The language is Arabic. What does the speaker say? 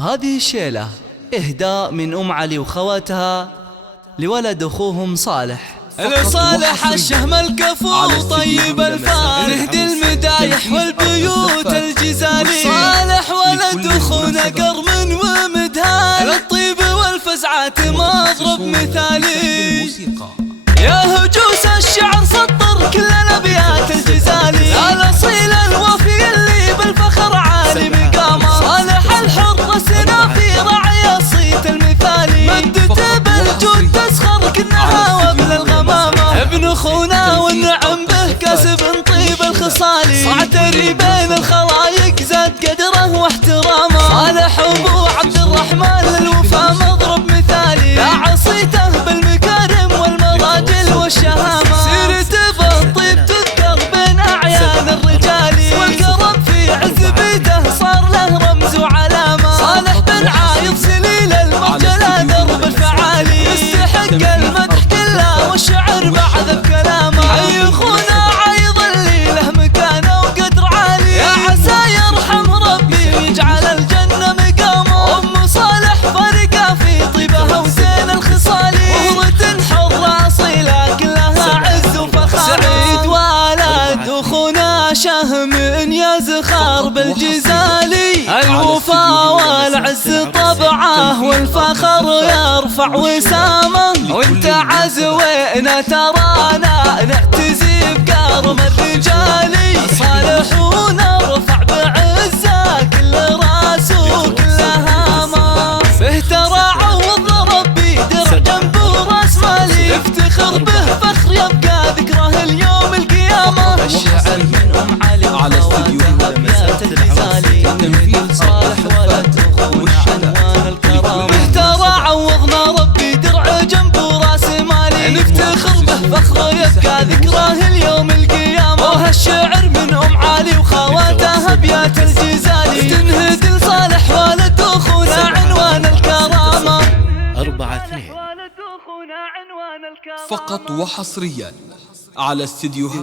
هذه الشيلة إهداء من أم علي وخواتها لولد أخوهم صالح. لصالح الشهم الكفو طيب الفال نهدي المدايح والبيوت الجزالي. صالح ولد أخونا قرم ومدهال الطيب والفزعات مضرب مثالي. يا هجوس الشعر سطر كل الأبيات الجزالي. الأصيل الوفي اللي بالفخر عالي مقامه. صالح الحر السنافي راعي الصيت المثالي. مدته بالجود تسخر كأنها وابن الغمامة. ابن أخونا والنعم به كسب طيب الخصالي. صعتري بين الخلايق زاد قدره واحترامه. صالح أبو عبد الرحمن للوفا مضرب مثالي. لا عصيته بالمكارم والمراجل والشهامة. سيرته بالطيب تذكر بين أعيان الرجال. والكرم في عز بيته صار له رمز وعلامة. صالح بن عايض سليل المرجلة درب الفعالي. يستحق المدح كله والشعر بعد بكلامه. حي أخونا عايض اللي له مكانه وقدر عالي. يا عسى يرحم ربي ويجعل الجنة مقامه. أم صالح فرقة في طيبها وزين الخصالي. وهرة حرة أصيلة كلها عز وفخار. سعيد ولد أخونا شهم يا زخار بالجزالي. الوفا والعز طبعه والفخر يرفع وسامه. وانت عزوينا ترانا نعتزي بكرم الرجالي. صالحون نرفع بعزه كل راس وكل هامه. به ترى عوضنا ربي درع جنب راس مالي. افتخر به فخر يبقى ذكره اليوم القيامه. الشعر من ام علي على خواتها ابيات الجزالي. تنفيذ صالح ولد اخونا عنوان الكرامه. به ترى عوضنا ربي درع جنب راس مالي. نفتخر به فخر يبقى ذكره اليوم القيامه. وهالشعر من ام علي وخواتها ابيات الجزالي. تنهد لصالح ولد اخونا عنوان الكرامه. 4-2 فقط وحصريا على استديوهات